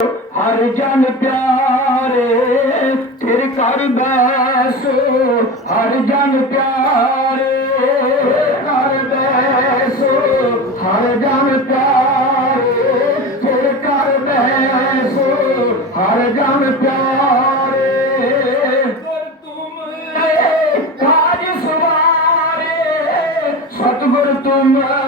ਹਰ ਜਨ ਪਿਆਰੇ ਤੇਰੇ ਘਰ ਬੈਸੋ। ਹਰ ਜਨ ਪਿਆਰੇ ਘਰ ਬੈਸੋ। ਹਰ ਜਨ ਪਿਆਰੇ ਤੇਰੇ ਘਰ ਬੈਸੋ। ਹਰ ਜਨ ਪਿਆਰੇ। ਗੁਰ ਤੁਮਰੇ ਕਾਜ ਸਵਾਰੇ ਸਤਿਗੁਰ ਤੁਮਰੇ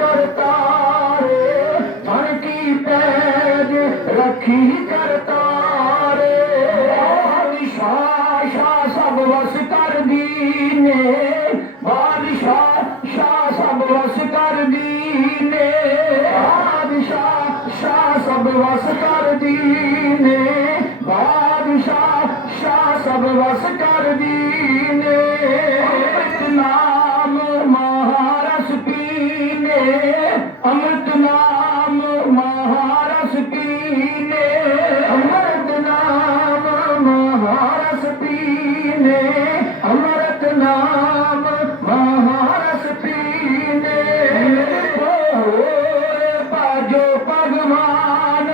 ਰੱਖੀ ਕਰਤਾਰੇ। ਬਾਦਸ਼ਾਹ, ਸ਼ਾਹ ਸਭ ਵਸ ਕਰਦੀ ਨੇ। ਬਾਦਸ਼ਾਹ, ਸ਼ਾਹ ਸਭ ਵਸ ਕਰਦੀ ਨੇ। ਬਾਦਸ਼ਾਹ, ਸ਼ਾਹ ਸਭ ਵਸ ਕਰਦੀ ਨੇ। ਬਾਦਸ਼ਾਹ, ਸ਼ਾਹ ਸਭ ਵਸ ਕਰਦੀ ਨੇ। ਅੰਮ੍ਰਿਤ ਨਾਮ ਮਹਾਰਸ ਪੀਨੇ ਅੰਮ੍ਰਿਤ ਨਾਮ ਮਹਾਰਸ अमृत नी पे पजो पाजो पगमान।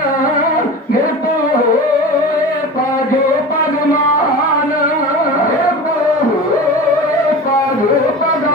पगवान पाजो पग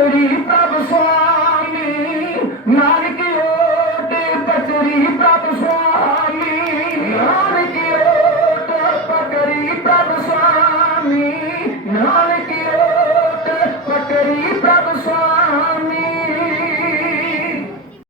ਤੇਰੀ ਪ੍ਰਭ ਸਵਾ